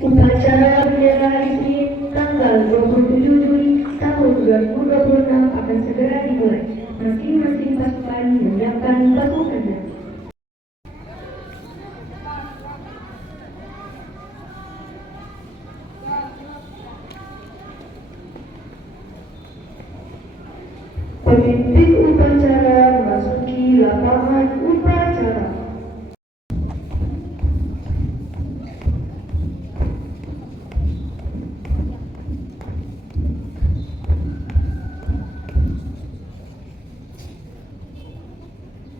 Upacara bendera ISIN tanggal 27 Juli tahun 2026 akan segera dimulai. Masing-masing pasukan menyiapkan pasukannya. Pemimpin upacara memasuki lapangan upacara.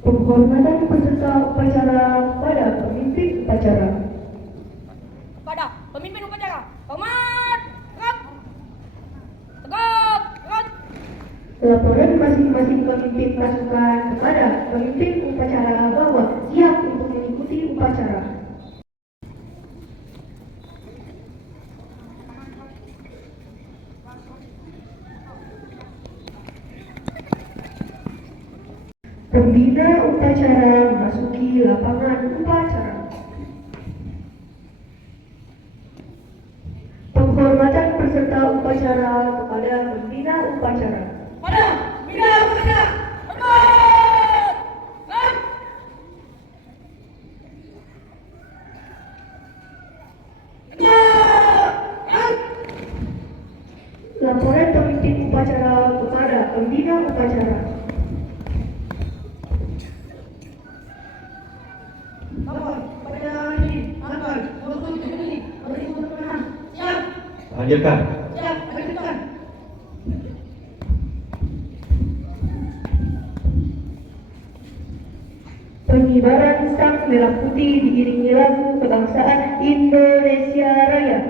Penghormatan peserta upacara pada pemimpin upacara. Pada pemimpin upacara, hormat, tegap, tegap, tegap. Laporan masing-masing pemimpin pasukan kepada pemimpin upacara bahwa siap untuk mengikuti upacara. Pembina upacara memasuki lapangan upacara. Penghormatan peserta upacara kepada pembina upacara. Pada pembina upacara, hormat, tegap. Laporan pemimpin upacara kepada pembina upacara. Lanjutkan. Pengibaran sang merah putih diiringi lagu kebangsaan Indonesia Raya.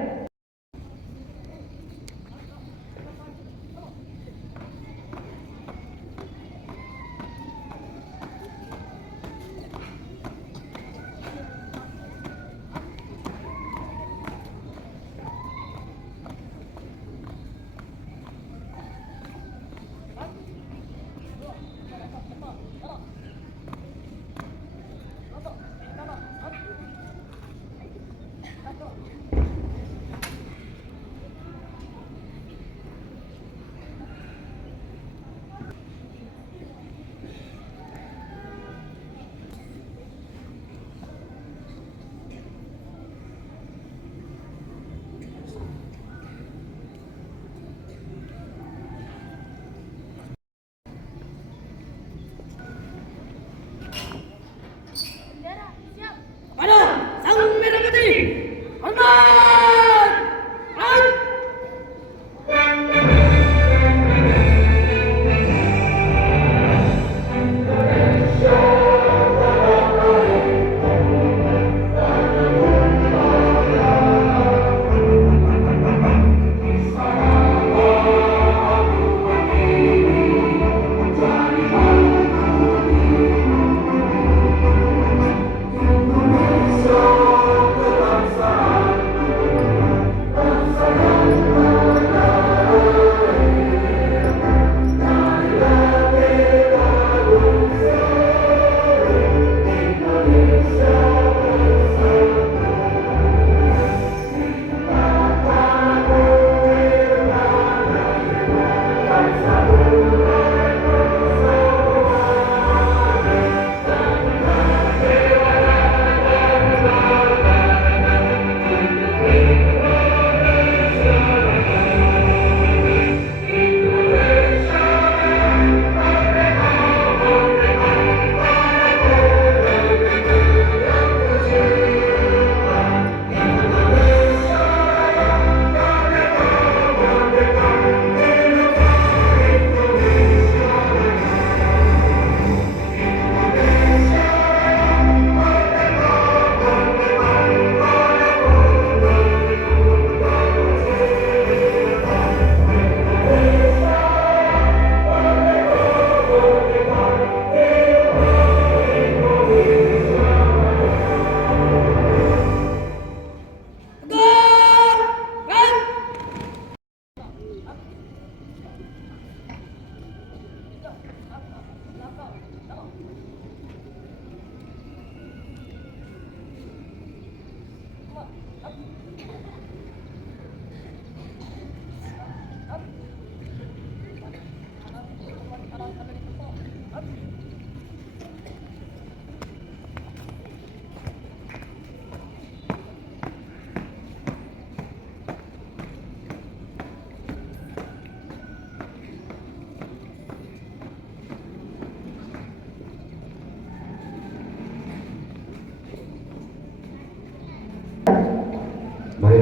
Pada sang merah putih, hormat, tegap.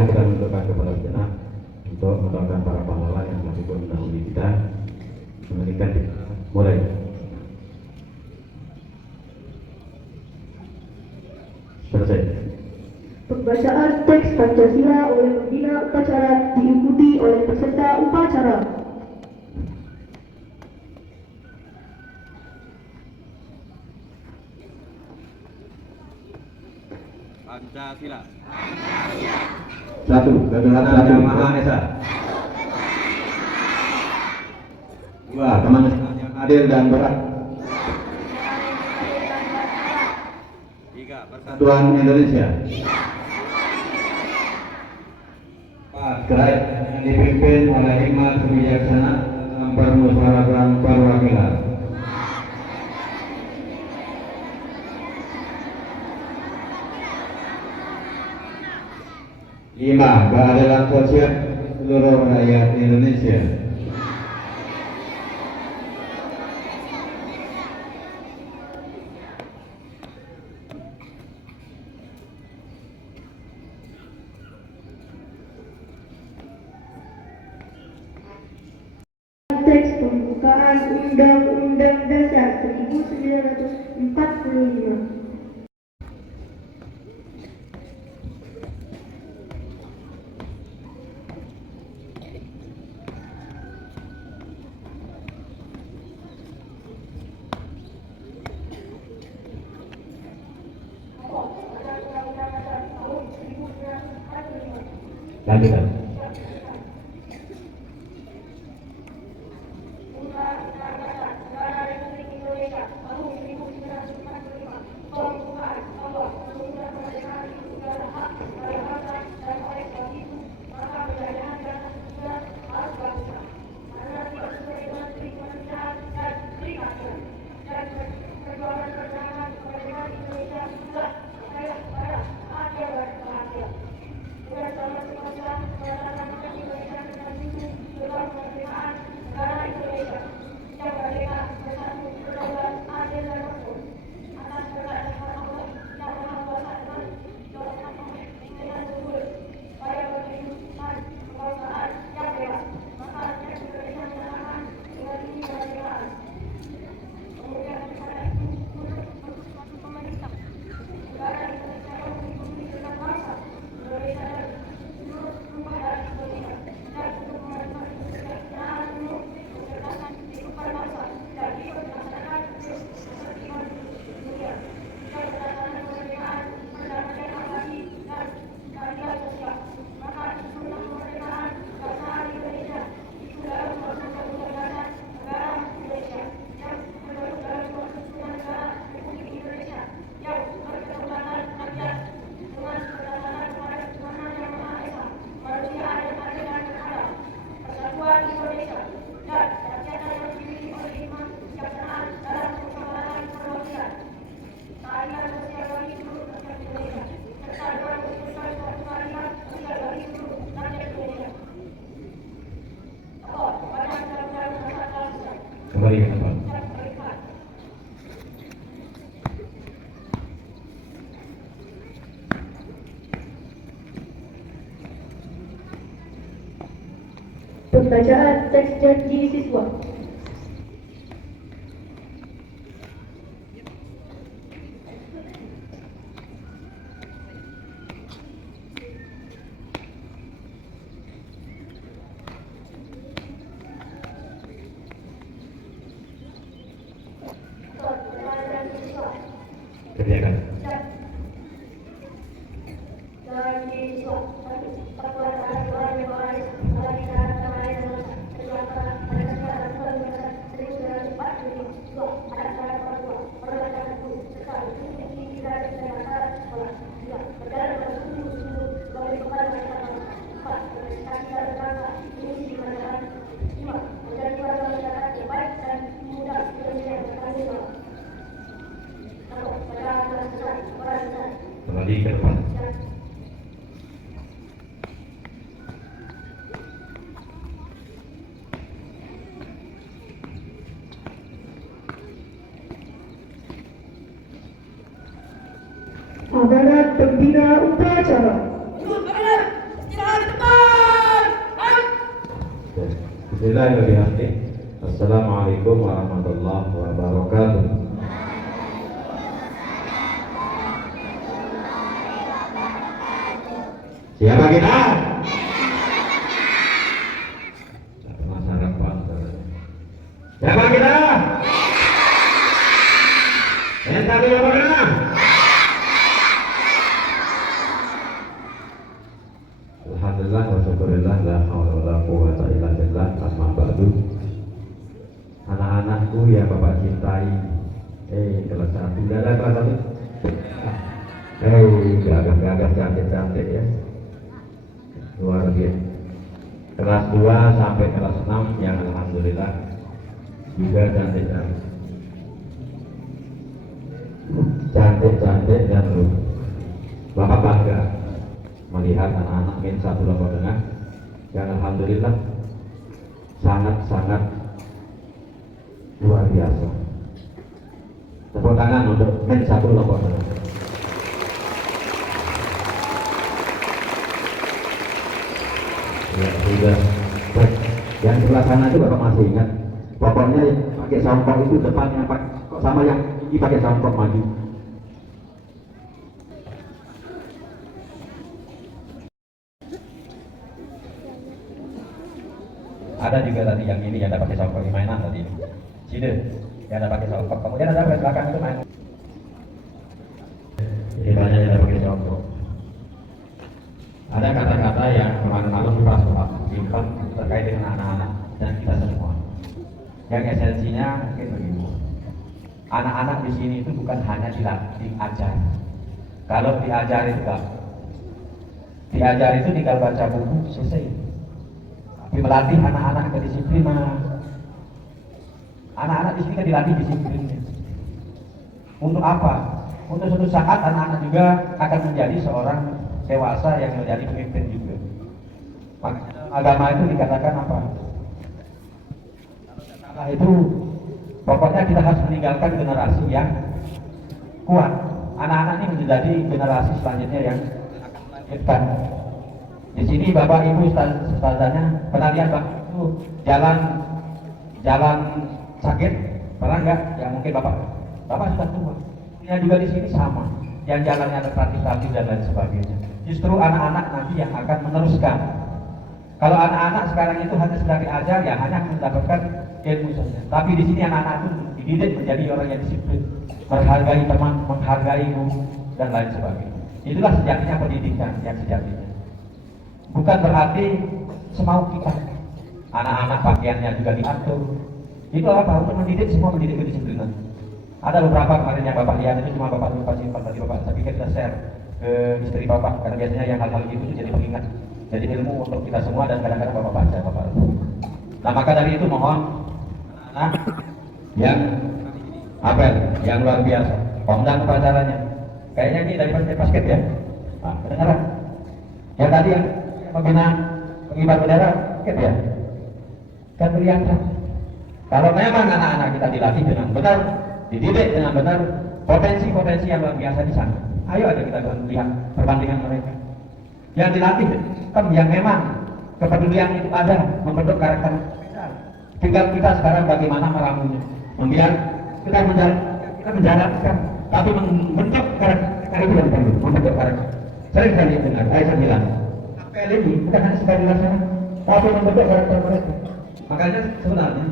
kita mendoakan kepada segenap untuk mendoakan para pahlawan yang telah mendahului kita. Kemudian kita mulai. Selesai. Pembacaan teks Pancasila oleh pembina upacara diikuti oleh peserta upacara. Pancasila. Satu, Gagasan Maha Esa. Dua, kemanusiaan yang adil dan berat. Tiga, Persatuan Indonesia. Empat, kerajaan yang dipimpin oleh hikmat kebijaksanaan dalam permusyawaratan perwakilan. Lima, keadilan sosial seluruh rakyat Indonesia. Teks pembukaan Undang-Undang Dasar 1945. Lanjutkan. Kembali ke tempat. Pembacaan teks janji siswa. Kerjakan. Kembali ke depan. Amanat pembina upacara. Mundur, bergerak. Istirahat. Bismillahirrahmanirrahim. Assalamualaikum warahmatullahi wabarakatuh. Siapa kita? Penasaran banget. Siapa kita? Minta dia mana? Alhamdulillah wa syukurillah la haula wala quwwata illa billah. Amma ba'du. Anak-anakku yang Bapak cintai, kelas 1, udah ada kelas 1? Gagah-gagah, cantik-cantik ya. Luar biasa. Kelas 2 sampai kelas 6 yang alhamdulillah juga cantik-cantik. Cantik-cantik dan lucu. Bapak bangga melihat anak-anak min 1 Lombok Tengah yang alhamdulillah sangat-sangat luar biasa. Tepuk tangan untuk min 1 Lombok Tengah. Ya sudah. Yang sebelah sana itu Bapak masih ingat. Pokoknya pakai songkok itu depannya kok sama yang ini pakai songkok maju. Ada juga tadi yang ini yang ada pakai songkok di mainan tadi. Sini yang ada pakai songkok. Kemudian ada belakang itu main. Jadi banyak yang ada pakai songkok. Ada kata-kata yang kemarin-malam kita simpan terkait dengan anak-anak dan kita semua. Yang esensinya mungkin begini. Anak-anak di sini itu bukan hanya diajar. Kalau diajar itu enggak. Diajar itu tinggal baca buku selesai. Tapi melatih anak-anak kedisiplinan. Anak-anak di sini kan dilatih disiplinnya. Untuk apa? Untuk suatu saat anak-anak juga akan menjadi seorang dewasa yang menjadi pemimpin juga. Makanya agama itu dikatakan apa? Nah itu pokoknya kita harus meninggalkan generasi yang kuat. Anak-anak ini menjadi generasi selanjutnya yang akan melanjutkan. Di sini Bapak Ibu ustazahnya pernah lihat Pak itu jalan sakit pernah nggak? Ya mungkin Bapak sudah tua. Ya juga di sini sama. Yang jalannya tertatih-tatih dan lain sebagainya. Justru anak-anak nanti yang akan meneruskan. Kalau anak-anak sekarang itu hanya sedang diajar, ya hanya mendapatkan ilmu saja. Tapi di sini anak-anak itu dididik menjadi orang yang disiplin, menghargai teman, menghargai guru dan lain sebagainya. Itulah sejatinya pendidikan yang sejatinya. Bukan berarti semau kita. Anak-anak pakaiannya juga diatur. Itu apa? Untuk mendidik, semua mendidik kedisiplinan. Ada beberapa kemarin yang Bapak lihat itu cuma Bapak lupa simpan tadi Bapak. Tapi kita share ke istri Bapak karena biasanya yang hal-hal itu jadi pengingat, jadi ilmu untuk kita semua dan kadang-kadang Bapak baca Bapak. Nah maka dari itu mohon anak yang apel, yang luar biasa, kondang upacaranya. Kayaknya ini dari basket ya. Nah, kedengaran? Yang tadi yang pembina pengibar bendera basket ya. Kan kelihatan. Kalau memang anak-anak kita dilatih dengan benar, dididik dengan benar, potensi-potensi yang luar biasa di sana. Ayo ada kita lihat perbandingan mereka. Yang dilatih kan yang memang kepedulian itu ada, membentuk karakter. Tinggal kita sekarang bagaimana meramunya. Membiar kita menjalankan, tapi membentuk karakter itu yang perlu, membentuk karakter. Sering kali dengar, saya bilang, apel ini bukan hanya sekali dilaksanakan, tapi membentuk karakter mereka. Makanya sebenarnya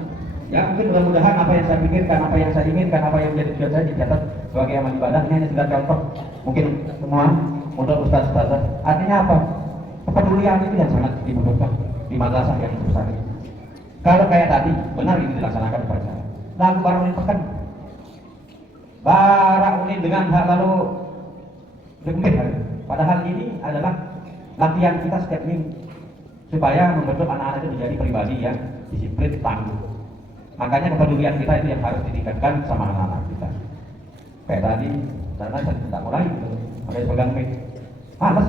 ya mungkin mudah-mudahan apa yang saya pikirkan, apa yang saya inginkan, apa yang menjadi tujuan saya dicatat sebagai amal ibadah. Ini hanya sekedar contoh mungkin semua untuk ustaz-ustazah. Artinya apa? Kepedulian itu yang sangat dibutuhkan di madrasah yang besar ini. Kalau kayak tadi benar ini dilaksanakan upacara. Lalu barang ini pekan, barang ini dengan hal lalu demikian. Padahal ini adalah latihan kita setiap minggu supaya membentuk anak-anak itu menjadi pribadi yang disiplin, tangguh. Makanya kepedulian kita itu yang harus ditingkatkan sama anak-anak kita. Kayak tadi, karena saya tidak mulai gitu, makanya pegang mic. Malas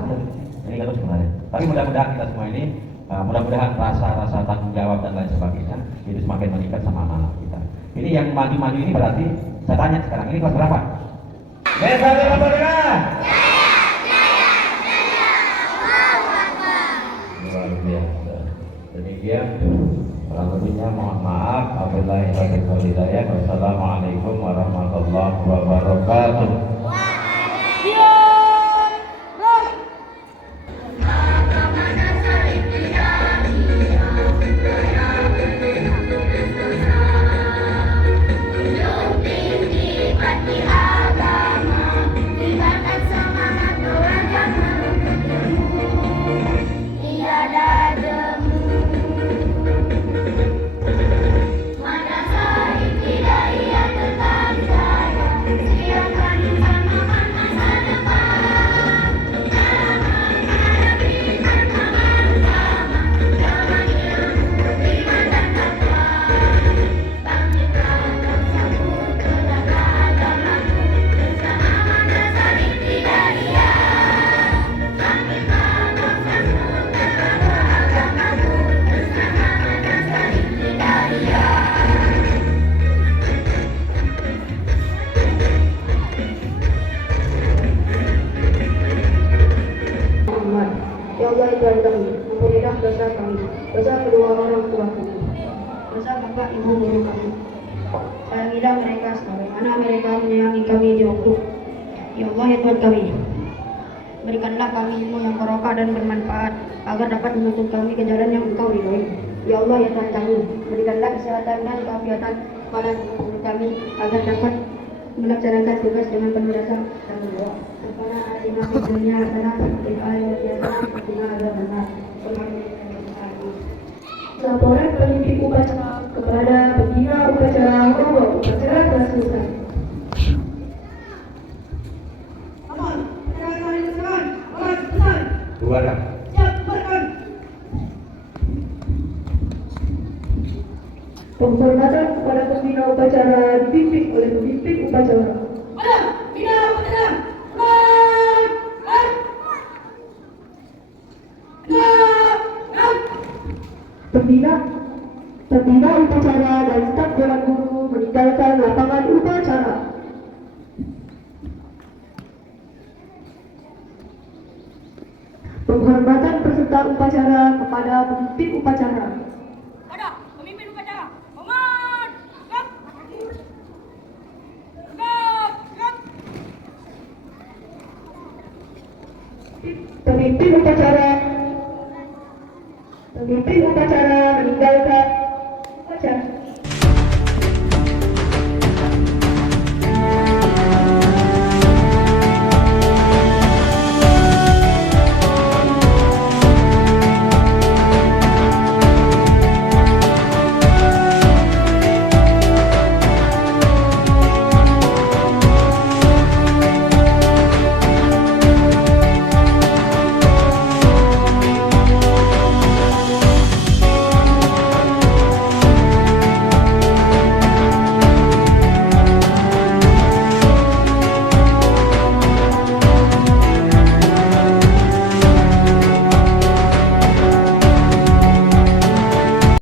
jadi kalau sebenarnya. Tapi mudah-mudahan kita semua ini, mudah-mudahan rasa tanggung jawab dan lain sebagainya itu semakin meningkat sama anak-anak kita. Ini yang maju-maju ini berarti saya tanya sekarang ini kelas berapa? Desa berapa dengar? Luar biasa. Demikian orang lebihnya mohon maaf. Wabillahi taufiq wal hidayah. Wassalamualaikum warahmatullahi wabarakatuh. Ya Allah Tuhan kami, ampunilah dosa kami, dosa kedua orang tua kami, dosa bapak ibu guru kami. Sayangilah mereka sebagaimana mereka menyayangi kami di waktu. Ya Allah ya Tuhan kami, berikanlah kami ilmu yang barokah dan bermanfaat agar dapat menuntun kami ke jalan yang Engkau ridhoi. Ya Allah ya Tuhan kami, berikanlah kesehatan dan keafiatan pada tubuh kami agar dapat melaksanakan tugas dengan penuh rasa tanggung jawab. Rabbana atina fid dunya hasanah wa fil akhirati hasanah wa qina adzabannar. Laporan pemimpin upacara kepada pembina upacara Rombong upacara kelas Sultan. Dua dah. Penghormatan kepada pembina upacara dipimpin oleh pemimpin upacara. Pembina upacara dan staf dewan guru meninggalkan lapangan upacara. Penghormatan peserta upacara kepada pemimpin upacara. Ada pemimpin upacara. Hormat. Gap. Gap. Gap. Pemimpin upacara meninggalkan upacara.